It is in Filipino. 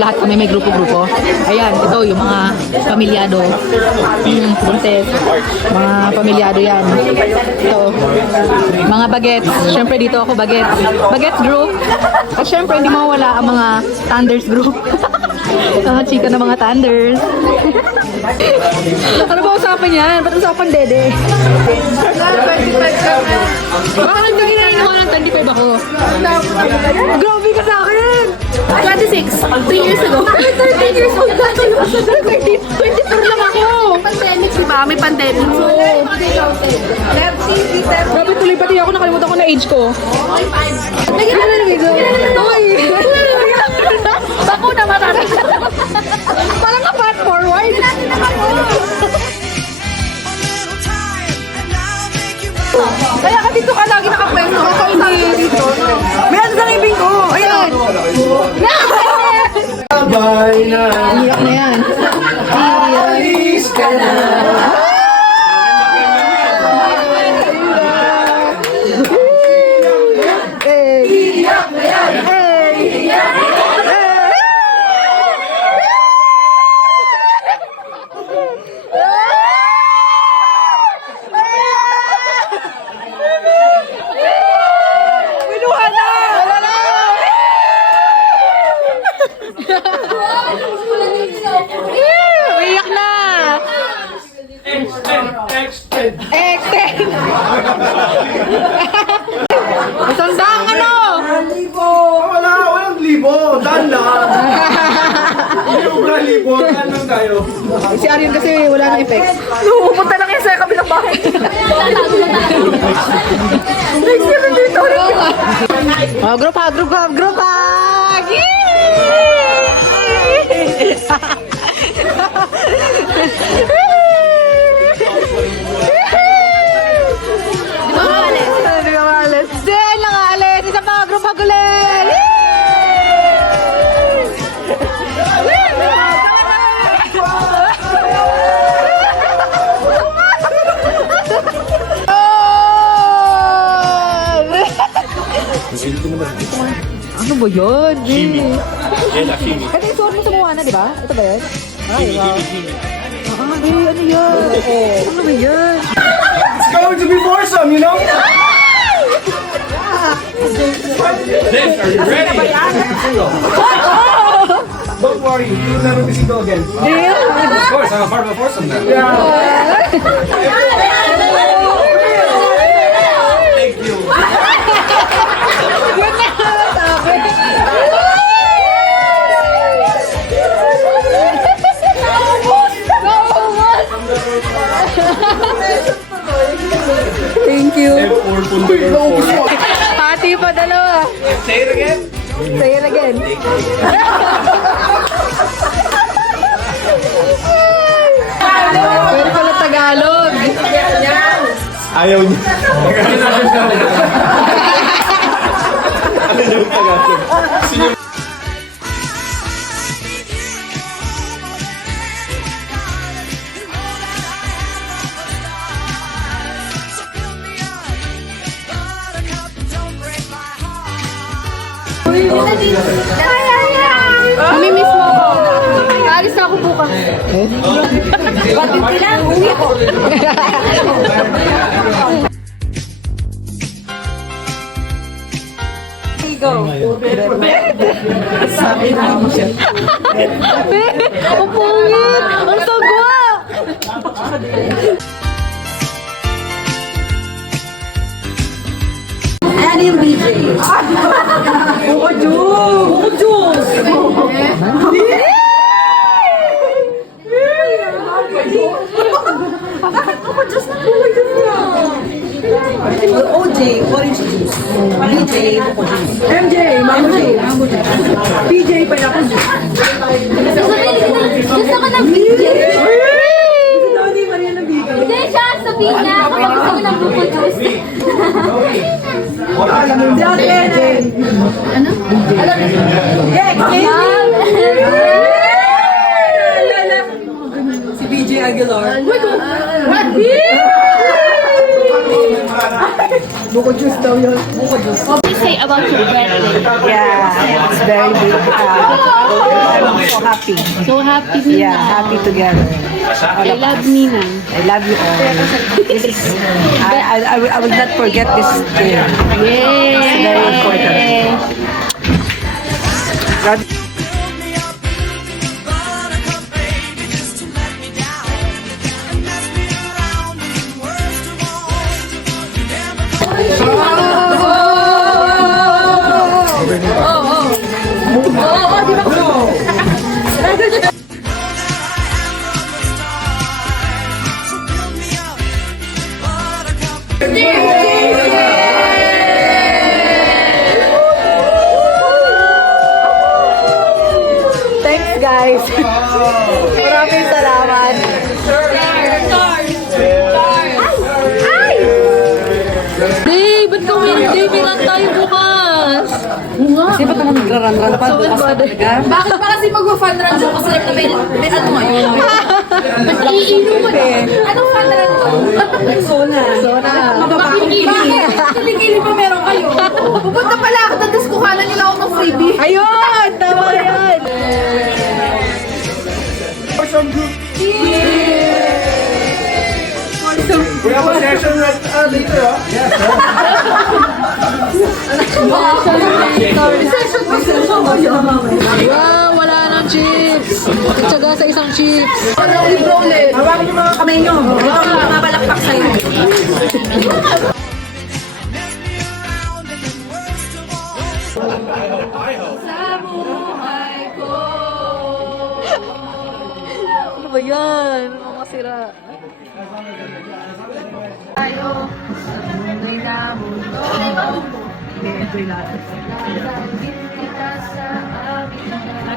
lahat kami may grupo-grupo. Ayan, ito yung mga pamilyado. Princess. Mga pamilyado yan. Ito, mga bagets. Syempre dito ako bagets. Bagets group. At syempre hindi mawala ang mga Thunders group. Mga chika na mga Thunders. Ano ba usapan yan? Ba't usapan dede? 25 kami. Baka nagpaginayin naman ng 25 ako. Grabe ka sa akin! 26, 3 years ago. 13 years old na ako. 24 lang ako. Pandemic, diba? May pandemic. So, grabe tuloy pati ako. Nakalimutan ko na age ko. Naging na ng video. Uy! Bako na marami. Parang na-fast forward. Kaya ka dito ka lagi nakapwesto. Ako hindi dito. Meron sa ibing ko. Ayan. Sabay na. Iyak na yan. Alis ka na. Iyak na yan. Iyak. Iyak na! Extend! Sandang ano? Walang libo. Dan lang. Hindi mo ba libo? Dan lang tayo. Si Arian kasi wala na effect. Pupunta lang yan sa kabilang bahay. Oh, group hug, group hug, group hug! Di ba maalis? Diyan lang aalis! Isa pa, group hug ulit! Ano ba yun? Jimmy. Ito yung suot mo sa Moana, di ba? Ito ba yun? Ay, wow. Ano yan? Ano ba yan? It's going to be foursome, you know? Vince, are you ready? Don't worry, you'll never be single again. Of course, I'm a part of a foursome now. Thank you. Thank you. F4.4. Hati pa dalawa. Say it again. Say it again. Pwede pala Tagalog. Ayaw niya. Ayaw Tagalog. Mamimiss mo ako. Alis ako bukas. Batid sila, uwi ako. Go. Sabi na mo siya. Ang pungit! Ang sagwa! Ano yung BJ? Buko juice! Buko juice! Bakit buko juice na buko juice? OJ, orange juice. BJ, buko juice. MJ, mango juice. PJ, pineapple juice. Gusto ko ng BJ. Hindi, Maria na bigay. Hindi siya, sabihin niya kapag gusto ko ng buko juice. Ano? Si BJ Aguilar. Buko juice daw yun. Buko juice. What do you say about your birthday? Yeah, it's very big. I'm so happy. So happy Nina. Yeah, happy together. I love Nina. I love you all. This is, I will not forget this day. Yay! Very important. God Thanks guys. Maraming salamat. Day, ba't kami day tayo bukas? Kasi ba't naman nagra-run-run pa? Bukas na talaga. Bakit pa kasi mag-fun run doon? Kasi may ano ngayon? Mas iinuman eh. Anong fun run to? Sona. Bakit? Kilikili pa meron kayo. Pupunta pala ako, tapos kuhanan nila ako ng freebie. Ayun! Tama yan! We have a session later, Wow, wala nang chips. Tsaga sa isang chips. Hawakan yung mga kamay nyo. Ito ang mabalakpak sa'yo. Ano ba yan? Mga sira. Tayo, may namundo. Ito yung lahat. Nagagit kita sa amin.